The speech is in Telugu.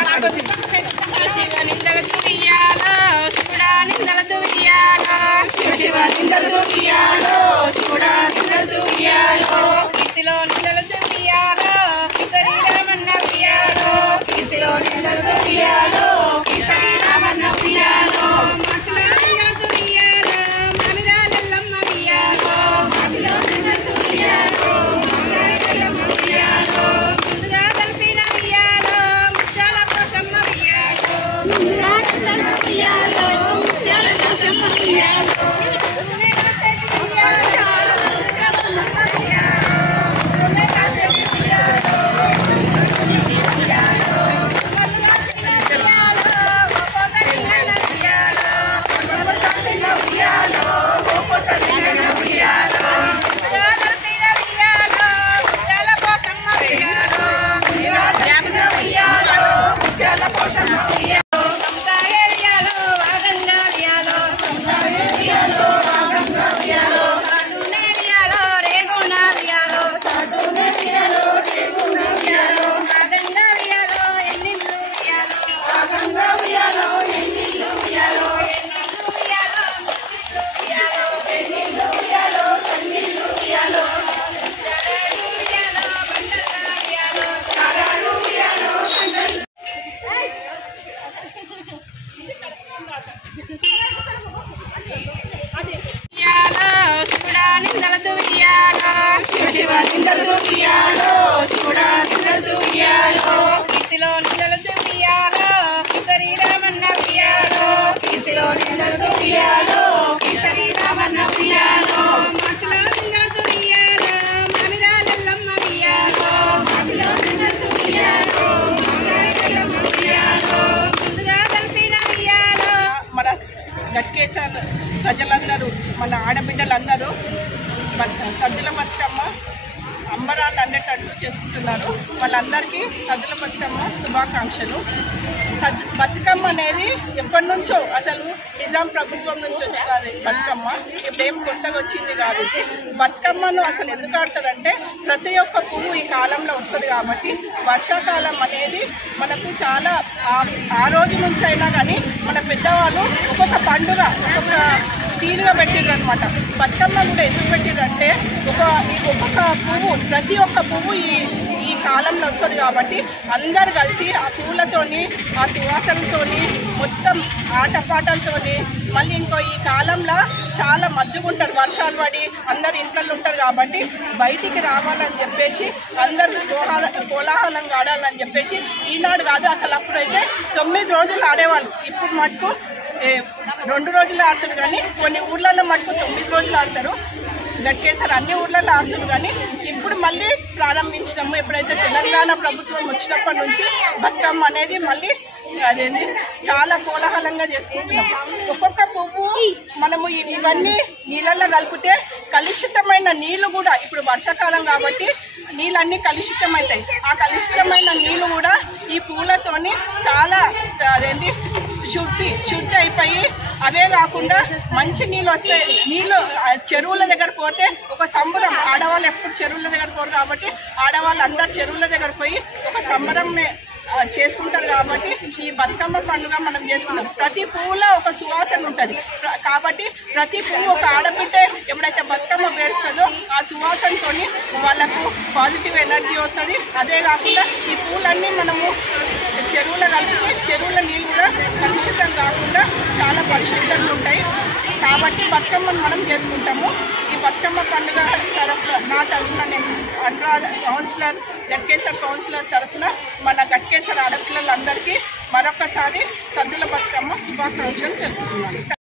శివ నిందలతో ఉయ్యాలో శివుడా నిందలతో ఉయ్యాలో శివ నిందలతో ఉయ్యాలో శివుడా నిందలతో ఉయ్యాలో కీర్తిలో నిందలతో ఉయ్యాలో కిసరి రామన్న ఉయ్యాలో కీర్తిలో నిందలతో ఉయ్యాలో కిసరి రామన్న ఉయ్యాలో మాటలో నిందలతో ఉయ్యాలో మనగాలెల్లమ్మ ఉయ్యాలో మాటలో నిందలతో ఉయ్యాలో మనగాలెల్లమ్మ ఉయ్యాలో ముందుగా కలిసిన ఉయ్యాలో ముత్యాల పోషమ్మ ఉయ్యాలో ముందుగా కలిసిన ఉయ్యాలో ముత్యాల పోషమ్మ ఉయ్యాలో శివ నిందలతో ఉయ్యాలో శివుడా నిందలతో ఉయ్యాలో కీర్తిలో నిందలతో ఉయ్యాలో కిసరి రామన్న ఉయ్యాలో కీర్తిలో నిందలతో ఉయ్యాలో కిసరి రామన్న ఉయ్యాలో మాటలో నిందలతో ఉయ్యాలో మనగాలెల్లమ్మ ఉయ్యాలో మాటలో నిందలతో ఉయ్యాలో మనగాలెల్లమ్మ ఉయ్యాలో ముందుగా కలిసిన ఉయ్యాలో మన గట్కేసర్ ప్రజలందరూ మన ఆడబిడ్డలందరూ సద్దుల బతుకమ్మ అంబరాన్ని అనేటట్టు చేసుకుంటున్నారు. వాళ్ళందరికీ సద్దుల బతుకమ్మ శుభాకాంక్షలు. బతుకమ్మ అనేది ఎప్పటి నుంచో అసలు నిజాం ప్రభుత్వం నుంచి వచ్చినది బతుకమ్మ, ఇప్పుడేం కొత్తగా వచ్చింది కాదు. బతుకమ్మను అసలు ఎందుకు ఆడతారంటే ప్రతి ఒక్క పువ్వు ఈ కాలంలో వస్తుంది కాబట్టి వర్షాకాలం అనేది మనకు చాలా ఆ రోజు నుంచి అయినా కానీ మన పెద్దవాళ్ళు ఒక్కొక్క పండుగ ఒక్కొక్క తీరుగా పెట్టిర్రు అనమాట. బతుకమ్మ కూడా ఎందుకు పెట్టిర్రంటే ఒక్కొక్క పువ్వు ప్రతి ఒక్క పువ్వు ఈ కాలంలో వస్తుంది కాబట్టి అందరు కలిసి ఆ పువ్వులతోని ఆ సువాసనతోని మొత్తం ఆటపాటలతోని మళ్ళీ ఈ కాలంలో చాలా మజ్జుకుంటారు. వర్షాలు పడి అందరు ఇంట్లో ఉంటారు కాబట్టి బయటికి రావాలని చెప్పేసి అందరు కోలాహలంగా ఆడాలని చెప్పేసి ఈనాడు కాదు అసలు అప్పుడైతే 9 రోజులు ఆడేవాళ్ళు. ఇప్పుడు మటుకు 2 రోజులు ఆడతారు కానీ కొన్ని ఊర్లలో మటుకు 9 రోజులు ఆడతారు. గట్కేసర్ అన్ని ఊర్లలో ఆడుతుంది కానీ ఇప్పుడు మళ్ళీ ప్రారంభించినాము. ఎప్పుడైతే తెలంగాణ ప్రభుత్వం వచ్చినప్పటి నుంచి బతుకమ్మ అనేది మళ్ళీ అదేంటి చాలా కోలాహలంగా చేసుకుంటున్నాం. ఒక్కొక్క పువ్వు మనము ఇవన్నీ నీళ్ళల్లో కలిపితే కలుషితమైన నీళ్లు కూడా ఇప్పుడు వర్షాకాలం కాబట్టి నీళ్ళన్నీ కలుషితమవుతాయి. ఆ కలుషితమైన నీళ్లు కూడా ఈ పూలతోని చాలా అదేంటి శుద్ధి అయిపోయి అవే కాకుండా మంచి నీళ్ళు వస్తాయి. నీళ్ళు చెరువుల దగ్గర పోతే ఒక సంబరం, ఆడవాళ్ళు ఎప్పుడు చెరువుల దగ్గర పోరు కాబట్టి ఆడవాళ్ళు అందరు చెరువుల దగ్గర పోయి ఒక సంబరం చేసుకుంటారు కాబట్టి ఈ బతుకమ్మ పండుగ మనం చేసుకుంటాం. ప్రతి పువ్వులో ఒక సువాసన ఉంటుంది కాబట్టి ప్రతి పువ్వు ఒక ఆడబిడ్డ ఎప్పుడైతే బతుకమ్మ పేరుస్తుందో ఆ సువాసనతో వాళ్ళకు పాజిటివ్ ఎనర్జీ వస్తుంది. అదే కాకుండా ఈ పూలన్నీ మనము చెరువులో కలిపితే చెరువుల నీళ్ళు కూడా కలుషితం కాకుండా చాలా పరిశుభ్రంగా ఉంటాయి కాబట్టి బతుకమ్మను మనం చేసుకుంటాము. ఈ బతుకమ్మ పండుగ నా తరఫున నేను కౌన్సిలర్ గట్కేసర్ కౌన్సిలర్ తరఫున మన గట్కేసర్ ఆడపిల్లలందరికీ మరొకసారి సద్దుల బతుకమ్మ శుభాకాంక్షలు తెలుపుతున్నాను.